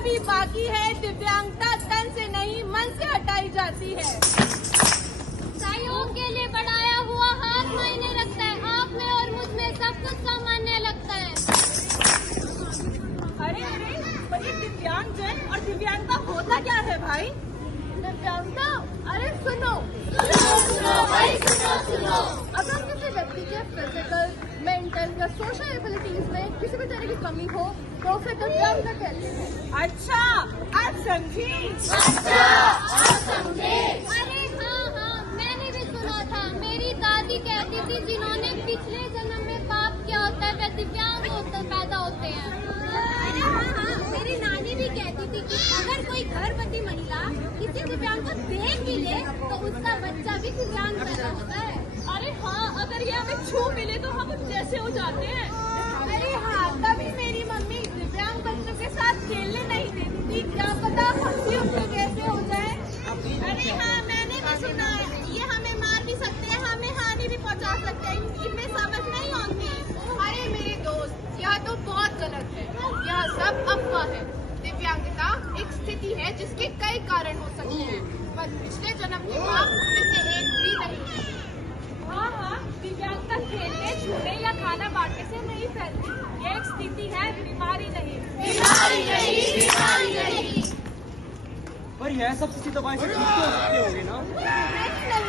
अभी बाकी है, दिव्यांगता तन से नहीं मन से हटाई जाती है। सहयोग के लिए बढ़ाया हुआ हाथ मायने रखता है, आप में और मुझ में सब कुछ सामान्य लगता है। अरे अरे, पर ये दिव्यांगजन और दिव्यांगता होता क्या है भाई? दिव्यांगता, अरे सुनो भाई सुनो। अगर किसी व्यक्ति के फिजिकल, मेंटल या सोशल एबिलिटीज में किसी भी तरह की कमी हो तो उसे दिव्यांगता कहते हैं। अच्छा, आप समझी? अरे हाँ, मैंने भी सुना था। मेरी दादी कहती थी जिन्होंने पिछले जन्म में पाप किया होता है वे दिव्यांग होकर पैदा होते हैं। अरे हाँ, मेरी नानी भी कहती थी कि अगर कोई गर्भवती महिला किसी दिव्यांग को देख भी ले तो उसका बच्चा भी दिव्यांग पैदा होता है। अरे हाँ, अगर ये हमें छू मिले तो हम जैसे हो जाते हैं। अरे हाँ, तभी मेरी मम्मी दिव्यांग बच्चों के साथ खेलने नहीं देती थी, क्या पता हम भी उनके जैसे हो जाए। अरे हाँ, मैंने भी सुना है ये हमें मार भी सकते हैं, हमें हानि भी पहुंचा सकते हैं, इनमें समझ नहीं आती। अरे मेरे दोस्त, यह तो बहुत गलत है, यह सब अफवाह है। दिव्यांगता एक स्थिति है जिसके कई कारण हो सकते हैं, पर पिछले जन्म के पाप उनमें से एक भी नहीं है। हाँ, दिव्यांगता खेलने, छूने या खाना बांटने से नहीं फैलती, ये एक स्थिति है, बीमारी नहीं। पर यह सब स्थिति दवाई से ठीक तो हो सकते होंगे ना? नहीं,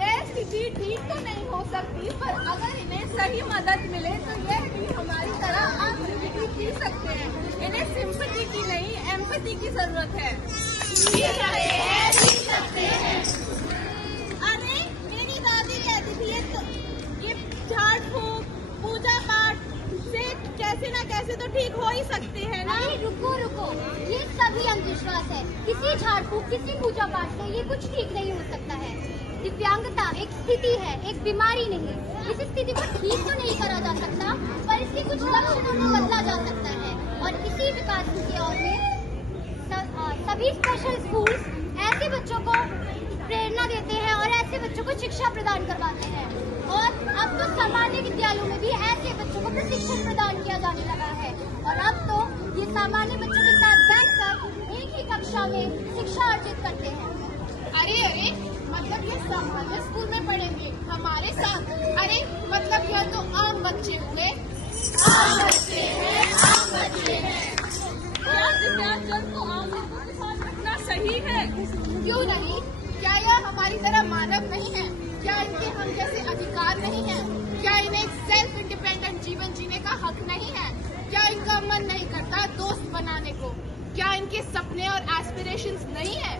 यह स्थिति ठीक तो नहीं हो सकती, पर अगर इन्हें सही मदद मिले तो यह भी हमारी तरह आप जिंदगी जी सकते हैं। इन्हें सिंपैथी की नहीं, एम्पैथी की जरूरत है। अरे मेरी दादी कहती थी ये झाड़ फूक, पूजा पाठ से कैसे ना कैसे तो ठीक हो ही सकते हैं ना। अरे रुको, ये सभी अंधविश्वास है। किसी झाड़ फूक, किसी पूजा पाठ से ये कुछ ठीक नहीं हो सकता है। दिव्यांगता एक स्थिति है, एक बीमारी नहीं। इस स्थिति को ठीक तो नहीं करा जा सकता, पर इसके कुछ लक्षणों को बदला जा सकता है। और इसी विकास की ओर में सभी स्पेशल स्कूल्स ऐसे बच्चों को प्रेरणा देते हैं और ऐसे बच्चों को शिक्षा प्रदान करवाते हैं। और अब तो सामान्य विद्यालयों में भी ऐसे बच्चों को प्रशिक्षण प्रदान किया जाने लगा है। और अब तो ये सामान्य बच्चों के साथ बैठकर एक ही कक्षा में शिक्षा अर्जित करते हैं। अरे, मतलब ये सामान्य स्कूल में पढ़ेंगे हमारे साथ? अरे मतलब यह तो आम बच्चे हुए। क्या दिव्यांगजन को आम लोगों के साथ रखना सही है? क्यों नहीं? क्या यह हमारी तरह मानव नहीं है? क्या इनके हम जैसे अधिकार नहीं है? क्या इन्हें सेल्फ इंडिपेंडेंट जीवन जीने का हक नहीं है? क्या इनका मन नहीं करता दोस्त बनाने को? क्या इनके सपने और एस्पिरेशंस नहीं है?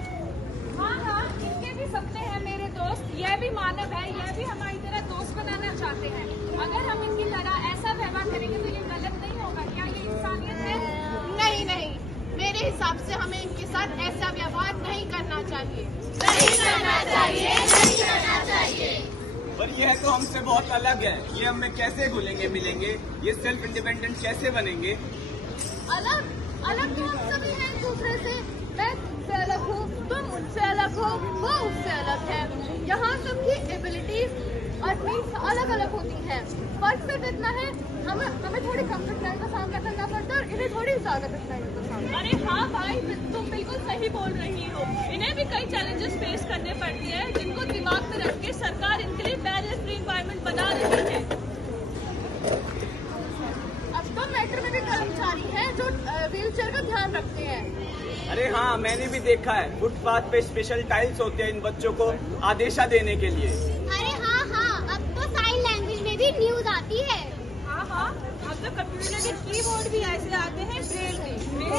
हाँ, इनके भी सपने हैं मेरे दोस्त। यह भी मानव है, यह भी हमारी तरह दोस्त बनाना चाहते हैं। अगर हम इनकी तरह ऐसा व्यवहार करेंगे तो ये गलत नहीं होगा। क्या ये इंसानियत है? नहीं, मेरे हिसाब से हमें इनके साथ ऐसा व्यवहार नहीं करना चाहिए। पर यह तो हमसे बहुत अलग है, ये हमें कैसे घुलेंगे मिलेंगे? ये सेल्फ इंडिपेंडेंट कैसे बनेंगे? अलग तो हम सभी हैं दूसरे से। मैं तुमसे अलग हूँ, तुम मुझसे अलग हो, वो उससे अलग है। यहाँ सबकी एबिलिटीज और नीड्स अलग अलग होती हैं। फर्क सिर्फ इतना है, हमें थोड़ी कम कठिनाई का सामना करना पड़ता है और इन्हें थोड़ी ज्यादा कठिनाई का सामना। अरे हाँ भाई, तुम बिल्कुल सही बोल रही हो। इन्हें भी कई चैलेंजेस फेस करने पड़ते हैं, जिनको दिमाग में रख के सरकार इनके लिए बैरियर फ्री एनवायरनमेंट बना रही है। अब तो मेट्रो में भी कर्मचारी हैं जो व्हीलचेयर का ध्यान रखते हैं। अरे हाँ, मैंने भी देखा है, फुटपाथ पे स्पेशल टाइल्स होते हैं इन बच्चों को आदेशा देने के लिए। अरे हाँ, अब तो साइन लैंग्वेज में भी न्यूज आती है। हाँ, अब तो कंप्यूटर के कीबोर्ड भी ऐसे आते हैं ब्रेल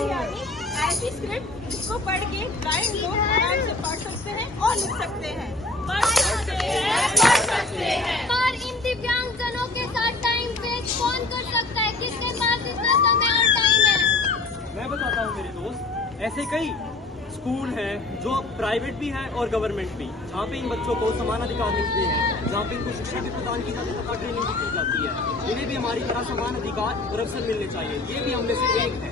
यानी ऐसी स्क्रिप्ट जिसको पढ़ के ब्लाइंड लोग आराम से पढ़ सकते हैं और लिख सकते हैं। पर इन दिव्यांगजनों के साथ टाइम वेस्ट कौन कर सकता है, जिसके पास इतना समय और टाइम है? मैं बताता हूँ मेरे दोस्त, ऐसे कई स्कूल हैं जो प्राइवेट भी है और गवर्नमेंट भी, जहाँ पे इन बच्चों को समान अधिकार मिलते हैं, जहाँ पे इनको शिक्षा भी प्रदान की जाती है तथा ट्रेनिंग भी की जाती है। इन्हें भी हमारी तरह समान अधिकार और अवसर मिलने चाहिए। ये भी हम में से एक है।